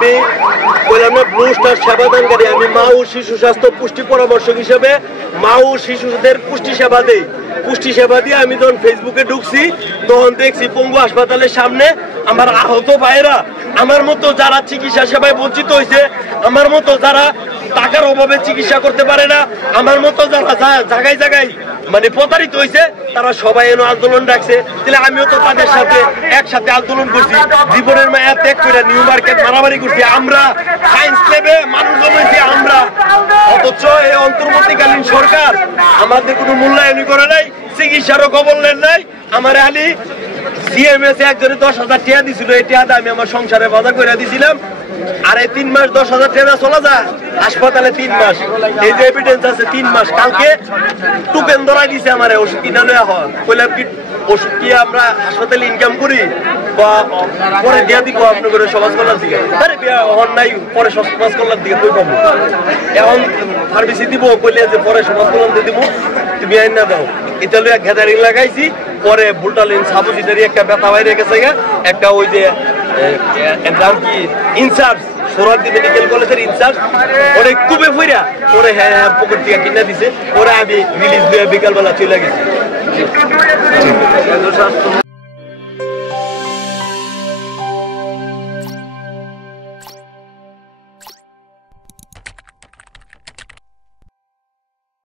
আমি বললাম না ব্লু স্টার সেবাদানকারী, আমি মা ও শিশু স্বাস্থ্য পুষ্টি পরামর্শক হিসেবে মা ও শিশুদের পুষ্টি সেবা দেই। পুষ্টি সেবা দিয়ে আমি যখন ফেসবুকে ঢুকছি তখন দেখছি পঙ্গু হাসপাতালের সামনে আমার আহত ভাইয়েরা, আমার মতো যারা চিকিৎসা সেবায় বঞ্চিত হয়েছে, আমার মতো যারা টাকার অভাবে চিকিৎসা করতে পারে না, আমার মতো যারা জায়গায় জায়গায় মানে প্রতারিত হয়েছে, তারা সবাই এনে আন্দোলন রাখছে। তাহলে আমিও তো তাদের সাথে একসাথে আন্দোলন করছি, জীবনের মায়া ত্যাগ করে নিউ মার্কেট মারামারি করছি আমরা, সায়েন্স ল্যাবে মানুষ জমেছি আমরা। অথচ এই অন্তর্বর্তীকালীন সরকার আমাদের কোনো মূল্যায়নই করে নাই, চিকিৎসারও খবর নেন নাই। আমার আলী সিএমএস একজনে 10,000 টাকা দিছিল, এই টাকাটা আমি আমার সংসারে বাজার করে দিছিলাম। আর এই 3 মাস 10,000 টাকা চলা যায় হাসপাতালে 3 মাস, এই যে এভিডেন্স আছে 3 মাস। কালকে টুকেন ধরাই দিছে আমার ওষুধ কিনা লয়া হয়, কইলাম কি ওষুধ কি আমরা হাসপাতালে ইনকাম করি বা পরে দিয়া দিব আপনার করে সমাজ কল্যাণ দিকে? আরে বিয়া হন নাই, পরে সমাজ কল্যাণ দিকে কই পাবো? এখন ফার্মেসি দিব, কইলে যে পরে সমাজ কল্যাণ দিয়ে দিব, তুমি আইন না দাও। এটা লইয়া গ্যাদারিং লাগাইছি, পরে ভুলটালিন সাবসিডারি একটা ব্যথা বাইরে গেছে, একটা ওই যে নাম কি ইনচার্জ সোহরাওয়ার্দী মেডিকেল কলেজের ইনচার্জ, ওরে কুবে ফইরা ওরে হ্যাঁ পকেট থেকে কিনা দিছে, ওরে আমি রিলিজ দিয়ে বিকালবেলা চলে গেছি।